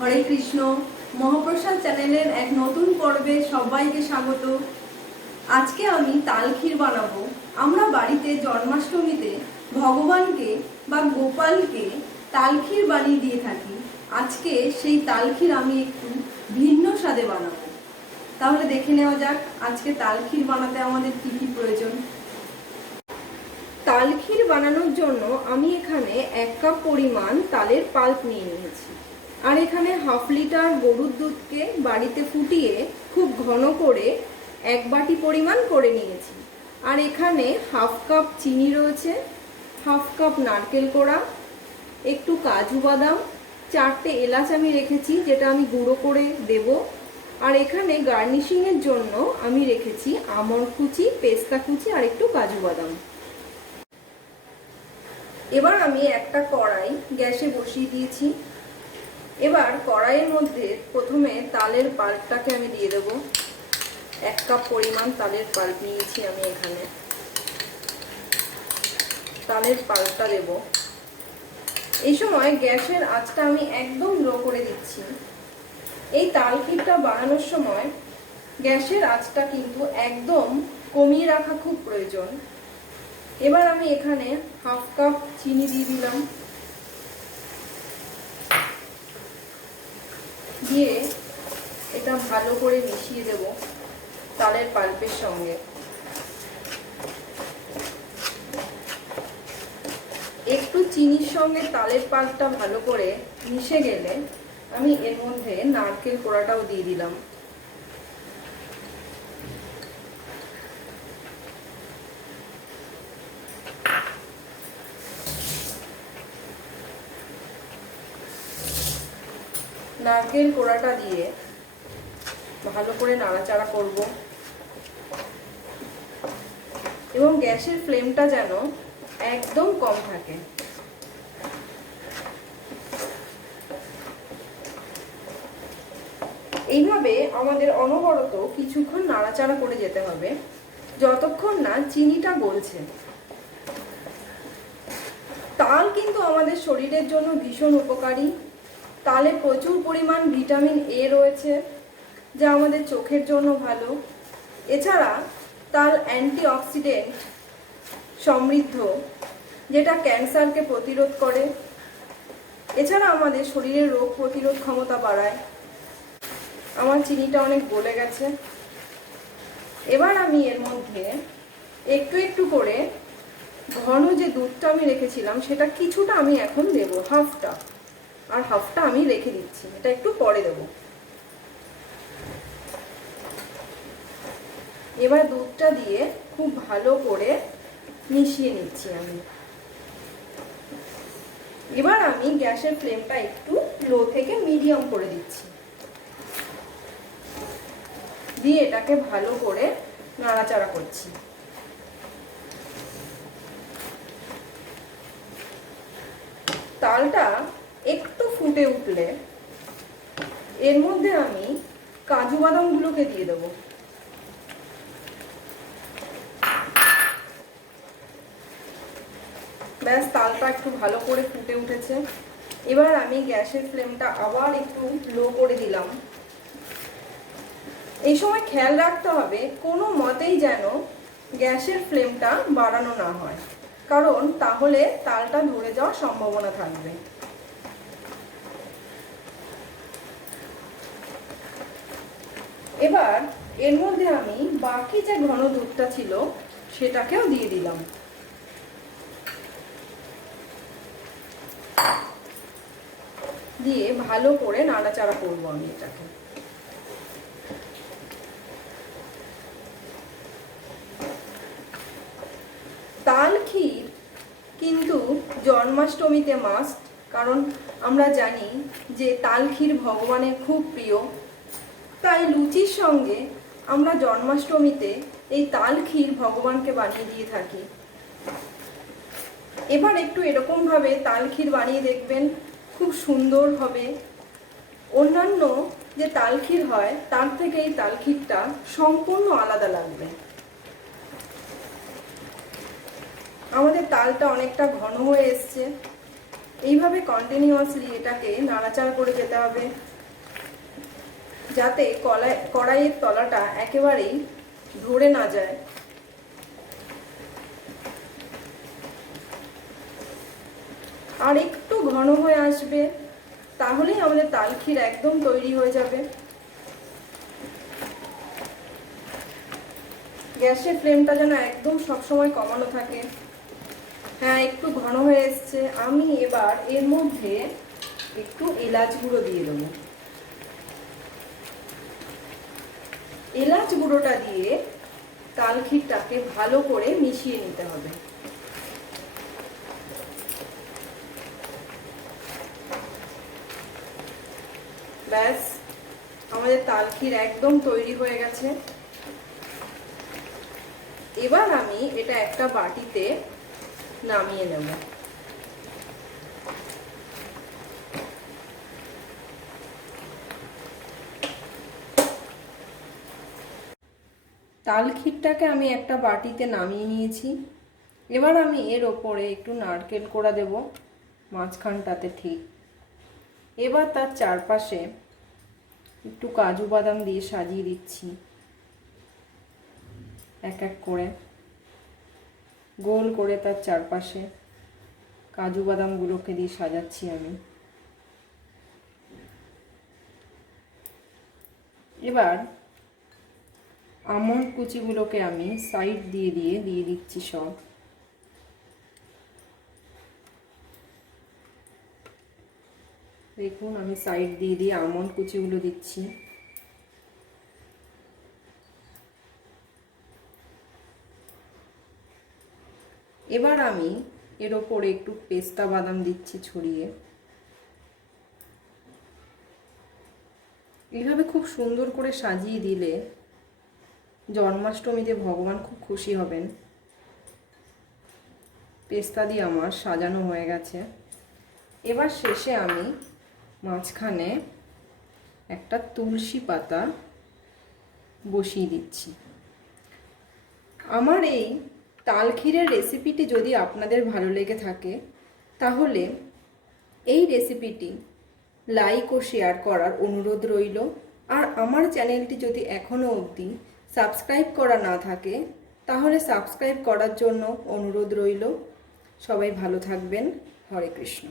হরে কৃষ্ণ। মহাপ্রসাদ চ্যানেলের এক নতুন পর্বে সবাইকে স্বাগত। আজকে আমি তাল ক্ষীর বানাবো। আমরা বাড়িতে জন্মাষ্টমীতে ভগবানকে বা গোপালকে তাল ক্ষীর বানিয়ে দিয়ে থাকি। আজকে সেই তাল ক্ষীর আমি একটু ভিন্ন স্বাদে বানাবো। তাহলে দেখে নেওয়া যাক আজকে তাল ক্ষীর বানাতে আমাদের কি কি প্রয়োজন। তাল ক্ষীর বানানোর জন্য আমি এখানে 1 কাপ পরিমাণ তালের পাল্প নিয়ে নিয়েছি। আর এখানে হাফ লিটার গরুর দুধকে বাড়িতে ফুটিয়ে খুব ঘন করে 1 বাটি পরিমাণ করে নিয়েছি। আর এখানে হাফ কাপ চিনি রয়েছে, হাফ কাপ নারকেল কোড়া, একটু কাজু বাদাম, 4টে এলাচ আমি রেখেছি যেটা আমি গুঁড়ো করে দেব। আর এখানে গার্নিশিংয়ের জন্য আমি রেখেছি আমন্ড কুচি, পেস্তা কুচি আর একটু কাজু বাদাম। এবার আমি একটা কড়াই গ্যাসে বসিয়ে দিয়েছি। এবার কড়াইয়ের মধ্যে প্রথমে তালের পাল্পটাকে আমি দিয়ে দেব। 1 কাপ পরিমাণ তালের পাল্প নিয়েছি আমি এখানে। তালের পাল্পটা দেব। এই সময় গ্যাসের আঁচটা আমি একদম লো করে দিচ্ছি। এই তাল ক্ষীরটা বানানোর সময় গ্যাসের আঁচটা কিন্তু একদম কমিয়ে রাখা খুব প্রয়োজন। এবার আমি এখানে হাফ কাপ চিনি দিয়ে দিলাম। দিয়ে এটা ভালো করে মিশিয়ে দেব তালের পাল্পের সঙ্গে। একটু চিনির সঙ্গে তালের পাল্পটা ভালো করে মিশে গেলে আমি এর মধ্যে নারকেল কোড়াটাও দিয়ে দিলাম। নারকেল কোড়াটা দিয়ে ভালো করে নাড়াচাড়া করব এবং গ্যাসের ফ্লেমটা যেন একদম কম থাকে। এইভাবে আমাদের অনবরত কিছুক্ষণ নাড়াচাড়া করে যেতে হবে যতক্ষণ না চিনিটা গলছে। তাল কিন্তু আমাদের শরীরের জন্য ভীষণ উপকারী। তালে প্রচুর পরিমাণ ভিটামিন এ রয়েছে যা আমাদের চোখের জন্য ভালো। এছাড়া তাল অ্যান্টিঅক্সিডেন্ট সমৃদ্ধ যেটা ক্যান্সারকে প্রতিরোধ করে। এছাড়া আমাদের শরীরের রোগ প্রতিরোধ ক্ষমতা বাড়ায়। আমার চিনিটা অনেক গলে গেছে। এবার আমি এর মধ্যে একটু একটু করে ঘন যে দুধটা আমি রেখেছিলাম সেটা কিছুটা আমি এখন দেব, হাফটা। আর হাফটা আমি রেখে দিচ্ছি, এটা একটু পরে দেব। এবার দুধটা দিয়ে খুব ভালো করে মিশিয়ে নিচ্ছি আমি। এবার আমি গ্যাসের ফ্লেমটা একটু লো থেকে মিডিয়াম করে দিচ্ছি। দিয়ে এটাকে ভালো করে নাড়াচাড়া করছি। তালটা একটু ফুটে উঠলে এর মধ্যে আমি কাজু বাদামগুলোকে দিয়ে দেব। ব্যাস, তালটা একটু ভালো করে ফুটে উঠেছে। এবার আমি গ্যাসের ফ্লেমটা আবার একটু লো করে দিলাম। এই সময় খেয়াল রাখতে হবে কোনো মতেই যেন গ্যাসের ফ্লেমটা বাড়ানো না হয়, কারণ তাহলে তালটা ধরে যাওয়ার সম্ভাবনা থাকবে। এবার এর মধ্যে আমি বাকি যে ঘন দুধটা ছিল সেটাকেও দিয়ে দিলাম। দিয়ে ভালো করে নাড়াচাড়া করবো আমি এটাকে। তাল ক্ষীর কিন্তু জন্মাষ্টমীতে মাস্ট, কারণ আমরা জানি যে তাল ক্ষীর ভগবানের খুব প্রিয়। তাই লুচির সঙ্গে আমরা জন্মাষ্টমীতে এই তাল ক্ষীর ভগবানকে বানিয়ে দিয়ে থাকি। এবার একটু এরকমভাবে তাল ক্ষীর বানিয়ে দেখবেন, খুব সুন্দর হবে। অন্যান্য যে তাল ক্ষীর হয় তার থেকে এই তাল ক্ষীরটা সম্পূর্ণ আলাদা লাগবে। আমাদের তালটা অনেকটা ঘন হয়ে এসছে। এইভাবে কন্টিনিউয়াসলি এটাকে নাড়াচাড়া করে যেতে হবে, যাতে কড়াইয়ের তলাটা একেবারেই ধরে না যায়। আর একটু ঘন হয়ে আসবে, তাহলেই আমাদের তাল ক্ষীর একদম তৈরি হয়ে যাবে। গ্যাসের ফ্লেমটা যেন একদম সবসময় কমানো থাকে। হ্যাঁ, একটু ঘন হয়ে এসছে। আমি এবার এর মধ্যে একটু এলাচ গুঁড়ো দিয়ে দেবো। এলাচ গুঁড়োটা দিয়ে তাল ক্ষীরটাকে ভালো করে মিশিয়ে নিতে হবে। ব্যাস, আমাদের তাল ক্ষীর একদম তৈরি হয়ে গেছে। এবার আমি এটা একটা বাটিতে নামিয়ে নেব। তাল ক্ষীরটাকে আমি একটা বাটিতে নামিয়ে নিয়েছি। এবার আমি এর ওপরে একটু নারকেল কোড়া দেব, মাঝখানটাতে ঠিক। এবার তার চারপাশে একটু কাজু বাদাম দিয়ে সাজিয়ে দিচ্ছি, এক এক করে গোল করে তার চারপাশে কাজু বাদামগুলোকে দিয়ে সাজাচ্ছি আমি। এবার আমন্ড কুচিগুলোকে আমি সাইড দিয়ে দিয়ে দিচ্ছি সব। দেখুন, আমি সাইড দিয়ে আমন্ড কুচিগুলো দিচ্ছি। এবার আমি এর ওপরে একটু পেস্তা বাদাম দিচ্ছি ছড়িয়ে। এইভাবে খুব সুন্দর করে সাজিয়ে দিলে জন্মাষ্টমীতে ভগবান খুব খুশি হবেন। পেস্তা দিয়ে আমার সাজানো হয়ে গেছে। এবার শেষে আমি মাঝখানে একটা তুলসী পাতা বসিয়ে দিচ্ছি। আমার এই তাল ক্ষীরের রেসিপিটি যদি আপনাদের ভালো লেগে থাকে, তাহলে এই রেসিপিটি লাইক ও শেয়ার করার অনুরোধ রইল। আর আমার চ্যানেলটি যদি এখনও অবধি সাবস্ক্রাইব করা না থাকে, তাহলে সাবস্ক্রাইব করার জন্য অনুরোধ রইল। সবাই ভালো থাকবেন। হরে কৃষ্ণ।